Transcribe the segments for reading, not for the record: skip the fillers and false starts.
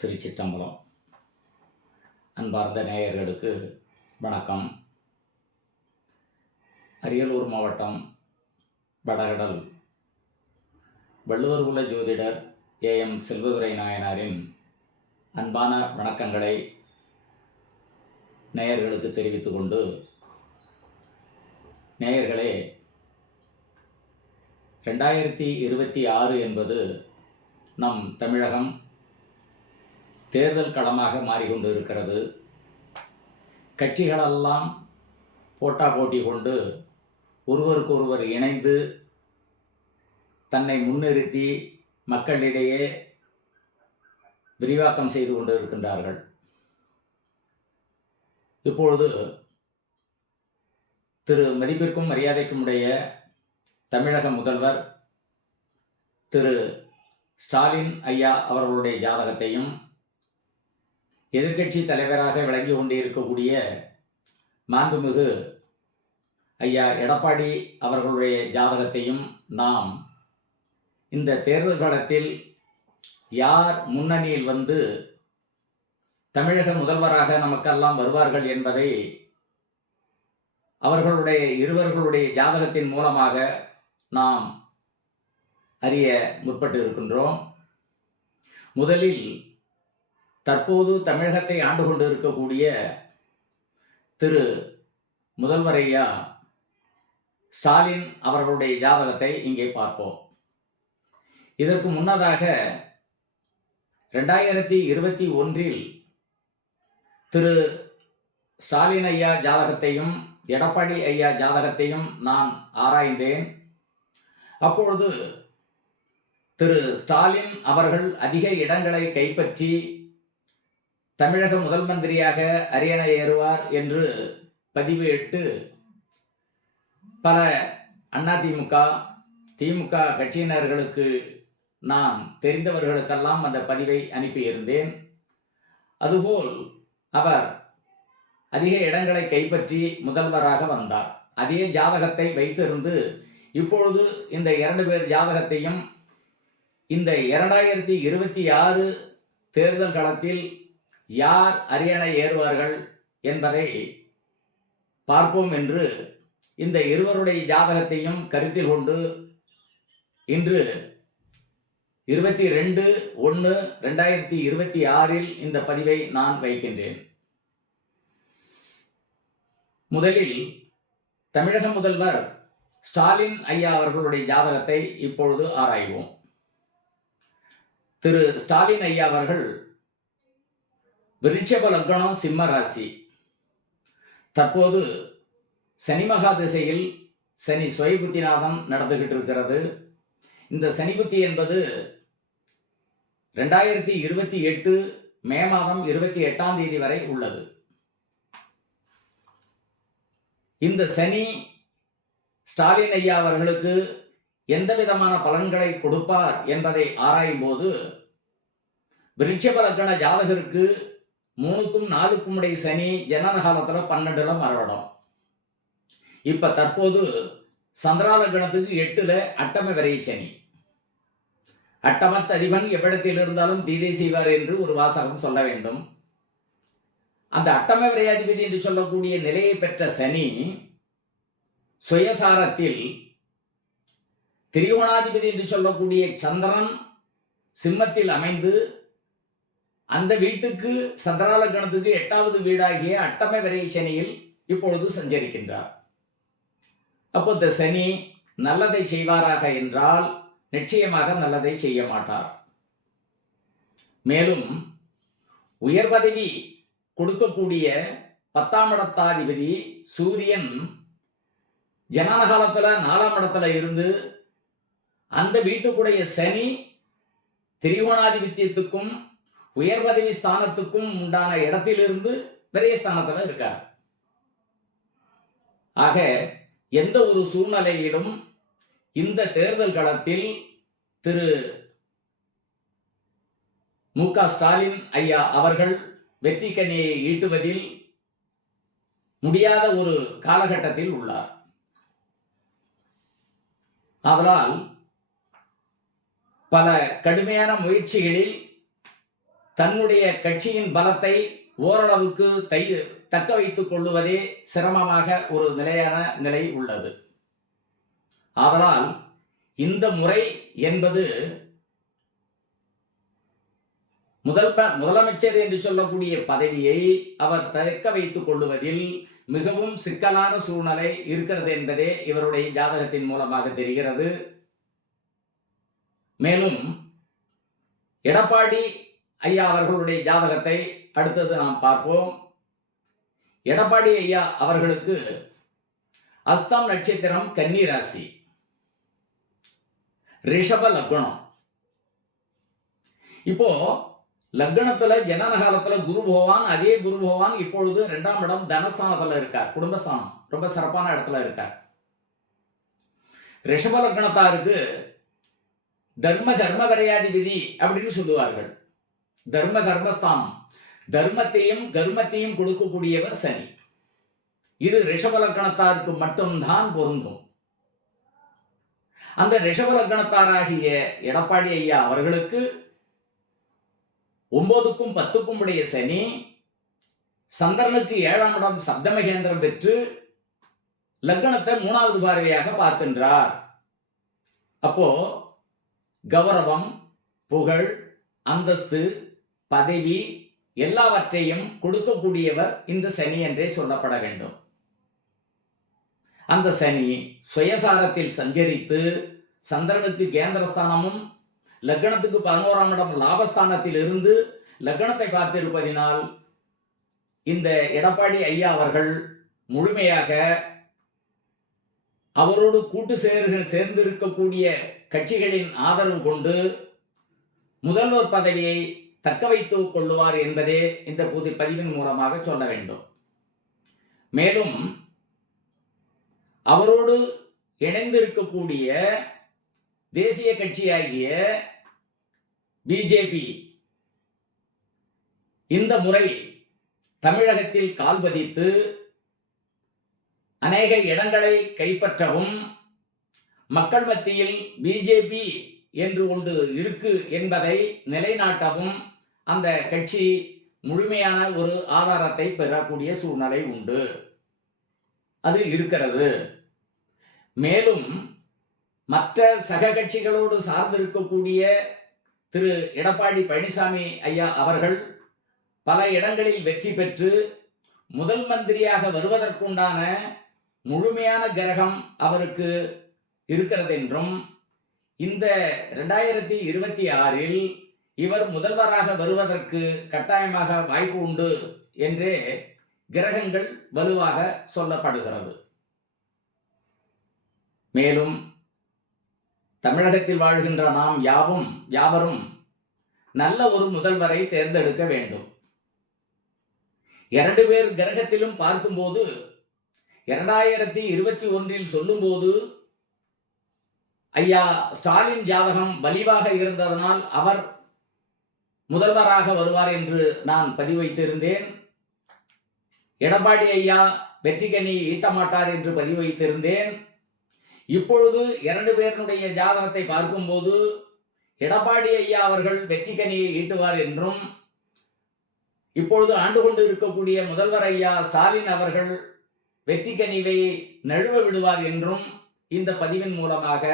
திருச்சிற்றம்பலம். அன்பார்ந்த நேயர்களுக்கு வணக்கம். அரியலூர் மாவட்டம் வடகடல் வள்ளுவர் குல ஜோதிடர் ஏஎம் செல்வதுரை நாயனாரின் அன்பான வணக்கங்களை நேயர்களுக்கு தெரிவித்துக் கொண்டு, நேயர்களே, 2026 என்பது நம் தமிழகம் தேர்தல் களமாக மாறிக்கொண்டு இருக்கிறது. கட்சிகளெல்லாம் போட்டா போட்டி கொண்டு ஒருவருக்கொருவர் இணைந்து தன்னை முன்னிறுத்தி மக்களிடையே விரிவாக்கம் செய்து கொண்டு இருக்கின்றார்கள். இப்பொழுது திரு மதிப்பிற்கும் மரியாதைக்கும் உடைய தமிழக முதல்வர் திரு ஸ்டாலின் ஐயா அவர்களுடைய ஜாதகத்தையும், எதிர்க்கட்சி தலைவராக விளங்கி கொண்டிருக்கக்கூடிய மாண்புமிகு ஐயா எடப்பாடி அவர்களுடைய ஜாதகத்தையும் நாம் இந்த தேர்தல் காலத்தில் யார் முன்னணியில் வந்து தமிழக முதல்வராக நமக்கெல்லாம் வருவார்கள் என்பதை அவர்களுடைய இருவர்களுடைய ஜாதகத்தின் மூலமாக நாம் அறிய முற்பட்டு இருக்கின்றோம். முதலில் தற்போது தமிழகத்தை ஆண்டு கொண்டு இருக்கக்கூடிய திரு முதல்வர் ஐயா ஸ்டாலின் அவர்களுடைய ஜாதகத்தை இங்கே பார்ப்போம். இதற்கு முன்னதாக 2021 திரு ஸ்டாலின் ஐயா ஜாதகத்தையும் எடப்பாடி ஐயா ஜாதகத்தையும் நான் ஆராய்ந்தேன். அப்பொழுது திரு ஸ்டாலின் அவர்கள் அதிக இடங்களை கைப்பற்றி தமிழக முதல் மந்திரியாக அரியணை ஏறுவார் என்று பதிவிட்டு பல அதிமுக, திமுக கட்சியினர்களுக்கு நான் தெரிந்தவர்களுக்கெல்லாம் அந்த பதிவை அனுப்பியிருந்தேன். அதுபோல் அவர் அதிக இடங்களை கைப்பற்றி முதல்வராக வந்தார். அதே ஜாதகத்தை வைத்திருந்து இப்பொழுது இந்த 2 பேர் ஜாதகத்தையும் இந்த 2026 தேர்தல் களத்தில் யார் அரியணை ஏறுவார்கள் என்பதை பார்ப்போம் என்று இந்த இருவருடைய ஜாதகத்தையும் கருத்தில் கொண்டு இன்று 22/1/2026 இந்த பதிவை நான் வைக்கின்றேன். முதலில் தமிழக முதல்வர் ஸ்டாலின் ஐயா அவர்களுடைய ஜாதகத்தை இப்பொழுது ஆராய்வோம். திரு ஸ்டாலின் ஐயா அவர்கள் விருட்சப லக்னம், சிம்ம ராசி. தற்போது சனி மகா திசையில் சனி சுயபுத்திநாதம் நடந்துகிட்டு இருக்கிறது. இந்த சனி புத்தி என்பது 2028 மே மாதம் 28ஆம் தேதி வரை உள்ளது. இந்த சனி ஸ்டாலின் ஐயா அவர்களுக்கு எந்த விதமான பலன்களை கொடுப்பார் என்பதை ஆராயும் போது, விருட்சப லக்ன ஜாதகருக்கு 3க்கும் 4க்கும் உடைய சனி ஜனன காலத்துல 12ல மறைவிடும். இப்ப தற்போது சந்திரா லக்னத்துக்கு 8ல அட்டம விரை சனி. அட்டமத் அதிபன் எவ்விடத்தில் இருந்தாலும் தீதை செய்வார் என்று ஒரு வாசகம் சொல்ல வேண்டும். அந்த அட்டம விரையாதிபதி என்று சொல்லக்கூடிய நிலையை பெற்ற சனி சுயசாரத்தில் திரிகோணாதிபதி என்று சொல்லக்கூடிய சந்திரன் சிம்மத்தில் அமைந்து அந்த வீட்டுக்கு சந்திரா லக்னத்துக்கு 8வது வீடாகிய அட்டம விரை சனியில் இப்பொழுது சஞ்சரிக்கின்றார். அப்போ இந்த சனி நல்லதை செய்வாராக என்றால் நிச்சயமாக நல்லதை செய்ய மாட்டார். மேலும் உயர் பதவி கொடுக்கக்கூடிய 10ஆம் இடத்தாதிபதி சூரியன் ஜனன காலத்துல 4ஆம் இடத்துல இருந்து அந்த வீட்டுக்குடைய சனி திரிகோணாதிபத்தியத்துக்கும் உயர் பதவி ஸ்தானத்துக்கும் உண்டான இடத்திலிருந்து பெரிய ஸ்தானத்துல இருக்கார். ஆக எந்த ஒரு சூழ்நிலையிலும் இந்த தேர்தல் களத்தில் திரு மு.க. ஸ்டாலின் ஐயா அவர்கள் வெற்றி கனியை ஈட்டுவதில் முடியாத ஒரு காலகட்டத்தில் உள்ளார். அதனால் பல கடுமையான முயற்சிகளில் தன்னுடைய கட்சியின் பலத்தை ஓரளவுக்கு தக்க வைத்துக் கொள்ளுவதே சிரமமாக ஒரு நிலையான நிலை உள்ளது. ஆதலால் இந்த முறை என்பது முதலமைச்சர் என்று சொல்லக்கூடிய பதவியை அவர் தக்க வைத்துக் கொள்ளுவதில் மிகவும் சிக்கலான சூழ்நிலை இருக்கிறது என்பதே இவருடைய ஜாதகத்தின் மூலமாக தெரிகிறது. மேலும் எடப்பாடி ஐயா அவர்களுடைய ஜாதகத்தை அடுத்தது நாம் பார்ப்போம். எடப்பாடி ஐயா அவர்களுக்கு அஸ்தம் நட்சத்திரம், கன்னி ராசி, ரிஷப லக்னம். இப்போ லக்னத்துல ஜனன காலத்துல குரு பகவான், அதே குரு பகவான் இப்பொழுது 2ஆம் இடம் தனஸ்தானத்துல இருக்கார், குடும்பஸ்தானம், ரொம்ப சிறப்பான இடத்துல இருக்கார். ரிஷப லக்னத்தாருக்கு தர்ம கர்ம விரையாதிபதி அப்படின்னு சொல்லுவார்கள். தர்ம கர்மஸ்தானம், தர்மத்தையும் கர்மத்தையும் கொடுக்கக்கூடியவர் சனி. இது ரிஷப லக்னத்தாருக்கு மட்டும்தான் பொருந்தும். அந்த ரிஷப லக்னத்தாராகிய எடப்பாடி ஐயா அவர்களுக்கு 9க்கும் 10க்கும் உடைய சனி சந்திரனுக்கு 7ஆம் இடம் சப்தமகேந்திரம் பெற்று லக்னத்தை 3வது பார்வையாக பார்க்கின்றார். அப்போ கௌரவம், புகழ், அந்தஸ்து, பதவி எல்லாவற்றையும் கொடுக்கக்கூடியவர் இந்த சனி என்றே சொல்லப்பட வேண்டும். அந்த சனி சுயசாரத்தில் சஞ்சரித்து சந்திரனுக்கு கேந்திரஸ்தானமும் லக்னத்துக்கு 11ஆம் இடம் லாபஸ்தானத்தில் இருந்து லக்னத்தை பார்த்திருப்பதினால் இந்த எடப்பாடி ஐயா அவர்கள் முழுமையாக அவரோடு கூட்டு சேர்ந்திருக்கக்கூடிய கட்சிகளின் ஆதரவு கொண்டு முதல்வர் பதவியை தக்க வைத்துக் கொள்ளுவார் என்பதே இந்த பதிவின் மூலமாக சொல்ல வேண்டும். மேலும் அவரோடு இணைந்திருக்கக்கூடிய தேசிய கட்சியாகிய பிஜேபி இந்த முறை தமிழகத்தில் கால் பதித்து அநேக இடங்களை கைப்பற்றவும், மக்கள் மத்தியில் பிஜேபி என்று ஒன்று இருக்கு என்பதை நிலைநாட்டவும் அந்த கட்சி முழுமையான ஒரு ஆதாரத்தை பெறக்கூடிய சூழ்நிலை உண்டு, அது இருக்கிறது. மேலும் மற்ற சக கட்சிகளோடு சார்ந்திருக்கக்கூடிய திரு எடப்பாடி பழனிசாமி ஐயா அவர்கள் பல இடங்களில் வெற்றி பெற்று முதல் மந்திரியாக வருவதற்குண்டான முழுமையான கிரகம் அவருக்கு இருக்கிறது என்றும், இந்த 2026இல் இவர் முதல்வராக வருவதற்கு கட்டாயமாக வாய்ப்பு உண்டு என்றே கிரகங்கள் வலுவாக சொல்லப்படுகிறது. மேலும் தமிழகத்தில் வாழ்கின்ற நாம் யாவரும் நல்ல ஒரு முதல்வரை தேர்ந்தெடுக்க வேண்டும். 2 பேர் கிரகத்திலும் பார்க்கும்போது 2021இல் சொல்லும்போது ஐயா ஸ்டாலின் ஜாதகம் வலிவாக இருந்ததனால் அவர் முதல்வராக வருவார் என்று நான் பதிவு வைத்திருந்தேன். எடப்பாடி ஐயா வெற்றிக்கனி ஈட்ட மாட்டார் என்று பதிவு வைத்திருந்தேன். இப்பொழுது 2 பேருடைய ஜாதகத்தை பார்க்கும்போது எடப்பாடி ஐயா அவர்கள் வெற்றிக்கனியை ஈட்டுவார் என்றும், இப்பொழுது ஆண்டு கொண்டு இருக்கக்கூடிய முதல்வர் ஐயா ஸ்டாலின் அவர்கள் வெற்றிக்கனிவை நழுவ விடுவார் என்றும் இந்த பதிவின் மூலமாக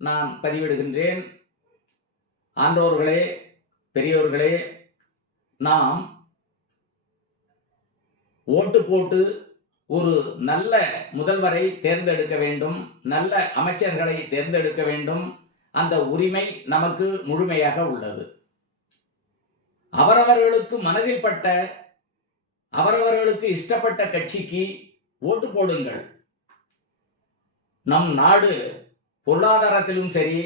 நான் பதிவிடுகின்றேன். ஆண்டோர்களே, பெரியோர்களே, நாம் ஓட்டு போட்டு ஒரு நல்ல முதல்வரை தேர்ந்தெடுக்க வேண்டும், நல்ல அமைச்சர்களை தேர்ந்தெடுக்க வேண்டும். அந்த உரிமை நமக்கு முழுமையாக உள்ளது. அவரவர்களுக்கு மனதில் பட்ட, அவரவர்களுக்கு இஷ்டப்பட்ட கட்சிக்கு ஓட்டு போடுங்கள். நம் நாடு பொருளாதாரத்திலும் சரி,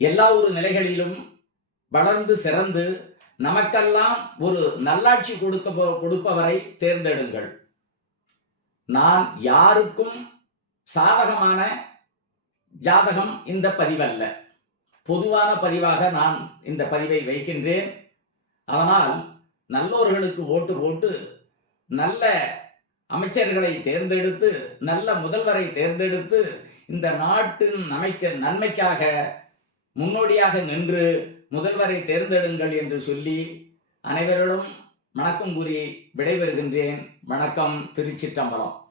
எல்லா ஒரு நிலைகளிலும் வளர்ந்து சிறந்து நமக்கெல்லாம் ஒரு நல்லாட்சி கொடுப்பவரை தேர்ந்தெடுங்கள். நான் யாருக்கும் சாதகமான ஜாதகம் இந்த பதிவல்ல, பொதுவான பதிவாக நான் இந்த பதிவை வைக்கின்றேன். அதனால் நல்லோர்களுக்கு ஓட்டு போட்டு நல்ல அமைச்சர்களை தேர்ந்தெடுத்து நல்ல முதல்வரை தேர்ந்தெடுத்து இந்த நாட்டின் நன்மைக்காக முன்னோடியாக நின்று முதல்வரை தேர்ந்தெடுங்கள் என்று சொல்லி அனைவரிடம் வணக்கம் கூறி விடைபெறுகின்றேன். வணக்கம். திருச்சிற்றம்பலம்.